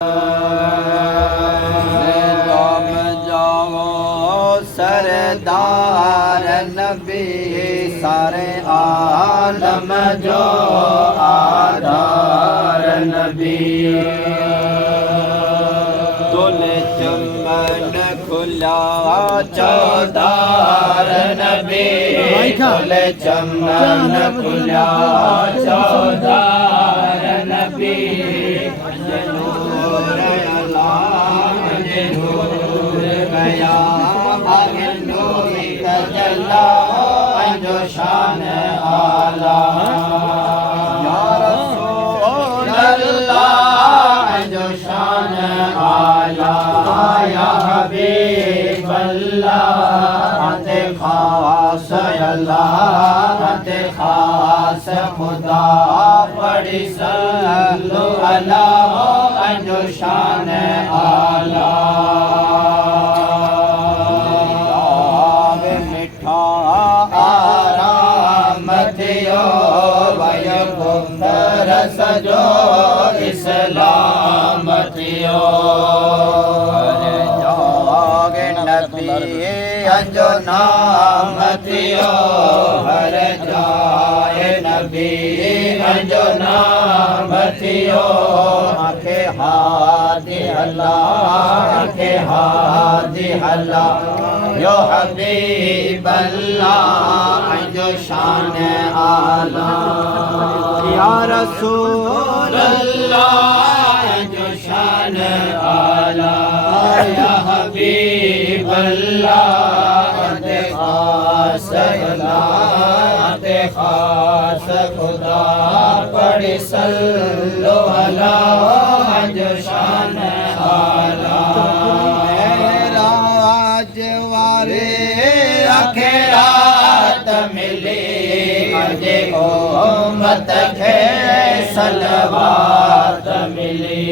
तुम जाओ सरदार नबी सारे आलम जो आधार नबी तुले चमन खुला चौधार नबी तुले चमन खुला चौधार नबी जो शान आला या रसूल अल्लाह जो शान आला या हबीब अल्लाह अते खास अल्लाह अते खास खुदा पढ़ी सल्लल्लाहु अलैहि जो शान आला सजो इस्लामतियो जागे नबी अंजो नामतियो हर जाए नबी अंजो नामतियो आखे हादी अल्लाह आखे हादी अल्लाह यो हबीब अल्लाह अंजो शान आला या रसूल अल्लाह जो शान आला या हबीब अल्लाह ते खास अल्लाह ते खास खुदा पढ़ी सल्लल्लाहु अलैहि जो शान आला मेराज वारे अखेरात मिली अजे उम्मत खे सलवात मिली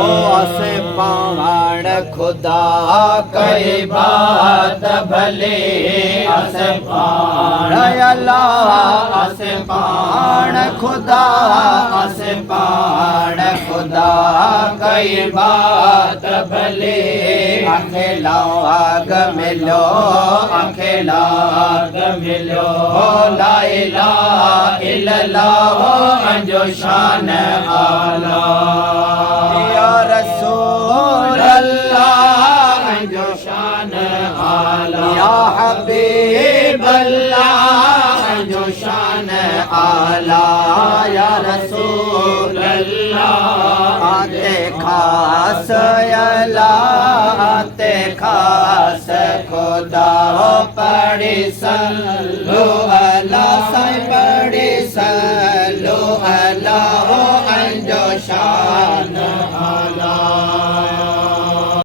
ओ असे पाण खुदा कई बात भले असे पाण अल्लाह असे पाण खुदा असे पाण खुदा कई बात भले अकेला आग मिलो अकेला आग मिलो ला इलाहा इल्लल्लाह अंजो शान आला या रसूल अल्लाह अंजो शान आला या हबीब अल्लाह अंजो शान आला या रसूल अल्लाह आते खास अल्लाह आते खास खुदा पढ़ी सल्लल्लाहु